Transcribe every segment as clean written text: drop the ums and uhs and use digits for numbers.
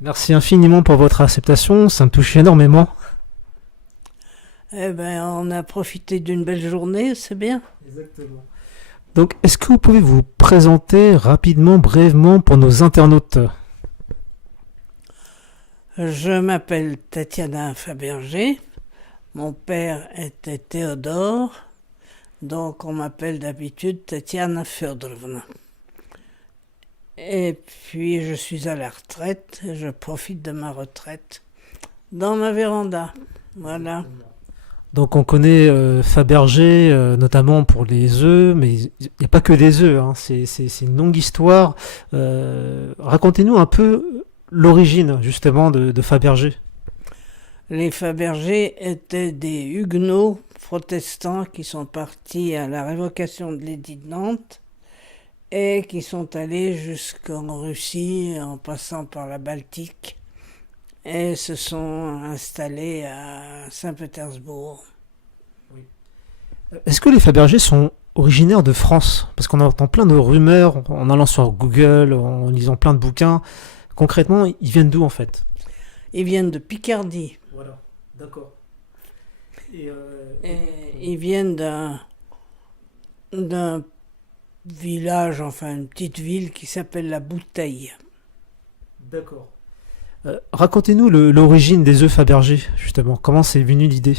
Merci infiniment pour votre acceptation, ça me touche énormément. Eh ben, on a profité d'une belle journée, c'est bien. Exactement. Donc, est-ce que vous pouvez vous présenter rapidement, brièvement pour nos internautes? Je m'appelle Tatiana Fabergé. Mon père était Théodore, donc on m'appelle d'habitude Tatiana Feodorovna. Et puis je suis à la retraite, et je profite de ma retraite dans ma véranda. Voilà. Donc, on connaît Fabergé, notamment pour les œufs, mais il n'y a pas que des œufs, hein, c'est une longue histoire. Racontez-nous un peu l'origine, justement, de Fabergé. Les Fabergé étaient des huguenots protestants qui sont partis à la révocation de l'édit de Nantes et qui sont allés jusqu'en Russie en passant par la Baltique et se sont installés à Saint-Pétersbourg. Est-ce que les Fabergé sont originaires de France? Parce qu'on entend plein de rumeurs en allant sur Google, en lisant plein de bouquins. Concrètement, ils viennent d'où en fait? Ils viennent de Picardie. Voilà, d'accord. Et Et ils viennent d'un village, enfin une petite ville qui s'appelle La Bouteille. d'accord. Racontez-nous l'origine des œufs Fabergé, justement. Comment c'est venu l'idée?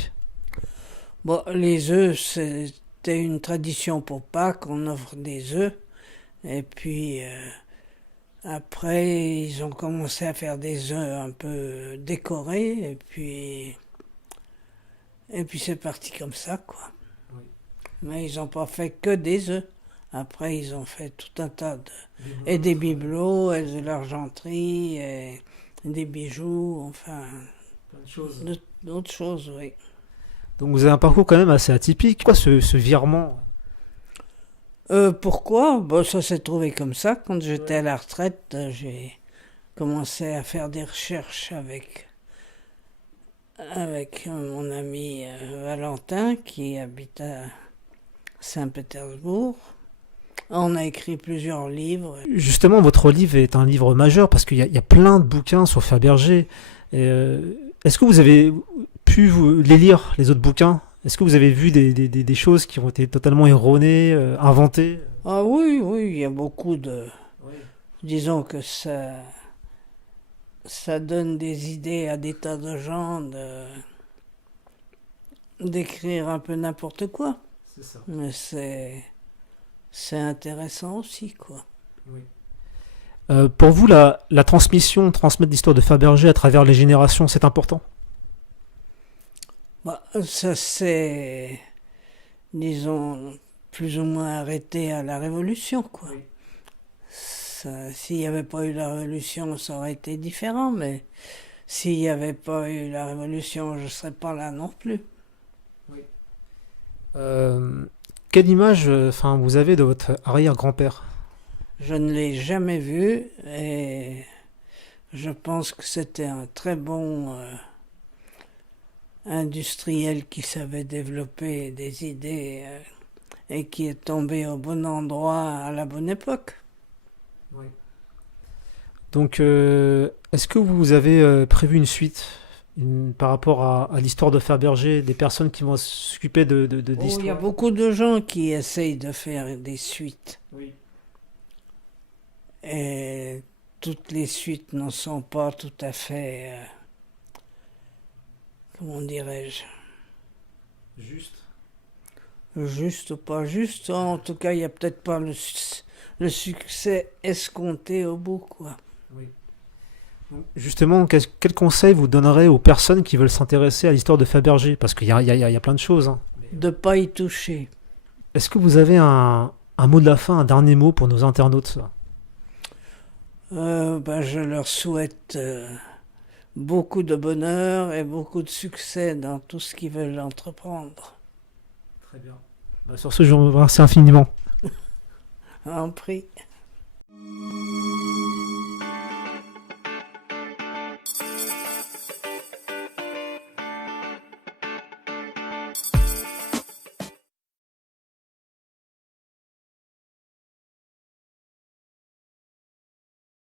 Bon, les œufs, c'était une tradition pour Pâques, on offre des œufs. Et puis après, ils ont commencé à faire des œufs un peu décorés. Et puis c'est parti comme ça, quoi. Oui. Mais ils n'ont pas fait que des œufs. Après, ils ont fait tout un tas de... Et des bibelots, et de l'argenterie, et des bijoux, enfin, Plein de choses. d'autres choses, oui. Donc vous avez un parcours quand même assez atypique. Quoi ce virement? Pourquoi? Bon, ça s'est trouvé comme ça. Quand j'étais Ouais. à la retraite, j'ai commencé à faire des recherches avec mon ami Valentin qui habite à Saint-Pétersbourg. On a écrit plusieurs livres. Justement, votre livre est un livre majeur parce qu'il y a plein de bouquins sur Fabergé. Est-ce que vous avez pu les lire, les autres bouquins? Est-ce que vous avez vu des choses qui ont été totalement erronées, inventées? Ah oui, oui, il y a beaucoup de... Oui. Disons que ça donne des idées à des tas de gens d'écrire un peu n'importe quoi. C'est ça. Mais c'est intéressant aussi, quoi. Oui. Pour vous, la transmission, transmettre l'histoire de Fabergé à travers les générations, c'est important? Bah, ça c'est, disons, plus ou moins arrêté à la Révolution, quoi. Oui. S'il n'y avait pas eu la Révolution, ça aurait été différent, mais s'il n'y avait pas eu la Révolution, je ne serais pas là non plus. Oui. Euh, Quelle image vous avez de votre arrière-grand-père? Je ne l'ai jamais vu et je pense que c'était un très bon industriel qui savait développer des idées et qui est tombé au bon endroit à la bonne époque. Oui. Donc, est-ce que vous avez prévu une suite par rapport à l'histoire de Fabergé, des personnes qui vont s'occuper de Oh, il y a l'histoire? beaucoup de gens qui essayent de faire des suites. Oui. Et toutes les suites ne sont pas tout à fait, comment dirais-je, Juste. juste ou pas juste. En tout cas, il n'y a peut-être pas le succès escompté au bout, quoi. Oui. Justement, quel conseil vous donnerez aux personnes qui veulent s'intéresser à l'histoire de Fabergé? Parce qu'il y a plein de choses, hein. De pas y toucher. Est-ce que vous avez un mot de la fin, un dernier mot pour nos internautes? Ben, je leur souhaite beaucoup de bonheur et beaucoup de succès dans tout ce qu'ils veulent entreprendre. Très bien. Sur ce, je vous remercie infiniment. En prix.